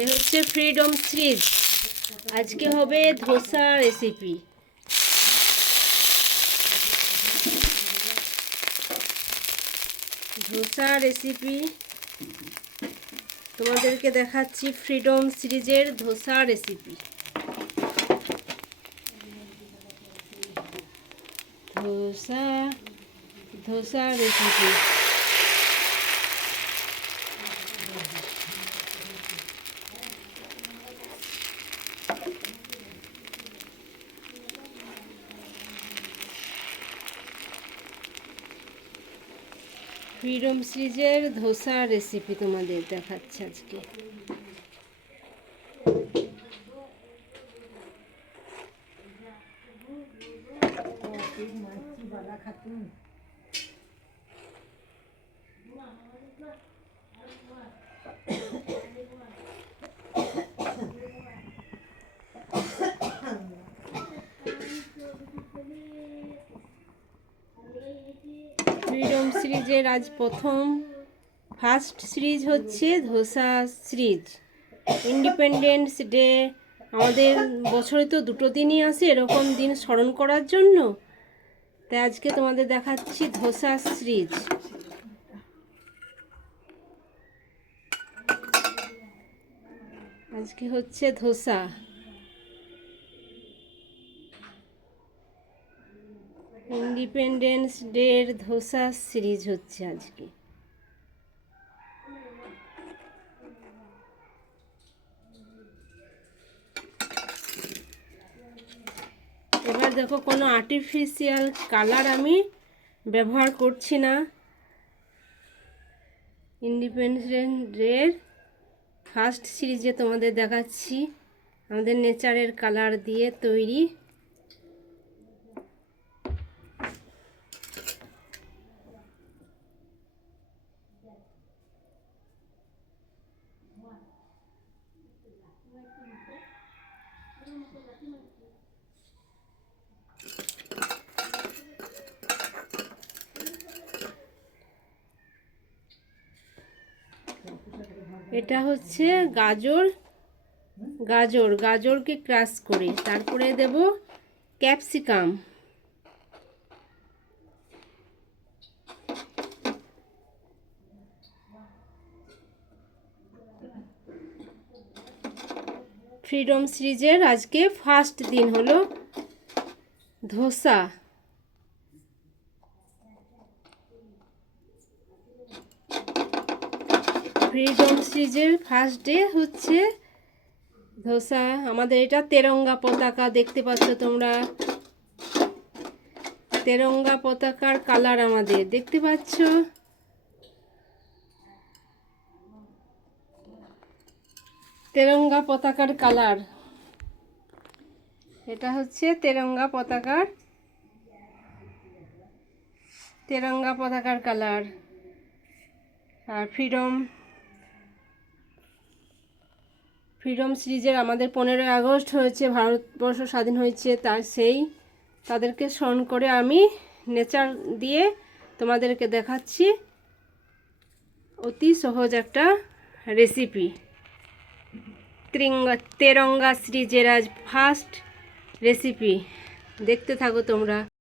এ হচ্ছে freedom series. আজকে হবে ধোসা রেসিপি। ধোসা রেসিপি তোমাদেরকে দেখাচ্ছি। ফ্রিডম সিরিজের dosa recipe. Dosa dosa recipe. Freedom সিরিজের ধোসা রেসিপি তোমাদের দেখাচ্ছি আজকে। ফ্রিডম সিরিজের আজ ফার্স্ট সিরিজ হচ্ছে ধোসা সিরিজ। ইন্ডিপেন্ডেন্স ডে আমাদের বছরে তো দুটো দিনই আসে এরকম দিন স্মরণ করার জন্য, তাই আজকে তোমাদের দেখাচ্ছি ধোসা সিরিজ। আজকে হচ্ছে ধোসা। ইন্ডিপেন্ডেন্স ডের ধোসা সিরিজ হচ্ছে আজকে। এবার দেখো, কোনো আর্টিফিশিয়াল কালার আমি ব্যবহার করছি না। ইন্ডিপেন্ডেন্স ডের ফার্স্ট সিরিজে তোমাদের দেখাচ্ছি আমাদের নেচারের কালার দিয়ে তৈরি। এটা হচ্ছে গাজরকে ক্রাশ করে, তারপরে দেব ক্যাপসিকাম, ফ্রিডম সিরিজের আজকে ফার্স্ট দিন হলো ধোসা। ফ্রিডম সিরিজের ফার্স্ট ডে হচ্ছে ধোসা। আমাদের এটা তেরঙ্গা পতাকা, দেখতে পাচ্ছ তোমরা, তেরঙ্গা পতাকার কালার আমাদের দেখতে পাচ্ছ। তেরঙ্গা পতাকার কালার, এটা হচ্ছে তেরঙ্গা পতাকার কালার। আর ফ্রিডম সিরিজের আমাদের 15ই আগস্ট হয়েছে, ভারতবর্ষ স্বাধীন হয়েছে, তাদেরকে স্মরণ করে আমি নেচার দিয়ে তোমাদেরকে দেখাচ্ছি অতি সহজ একটা রেসিপি। তেরঙ্গা সিরিজের আজ ফার্স্ট রেসিপি, দেখতে থাকো তোমরা।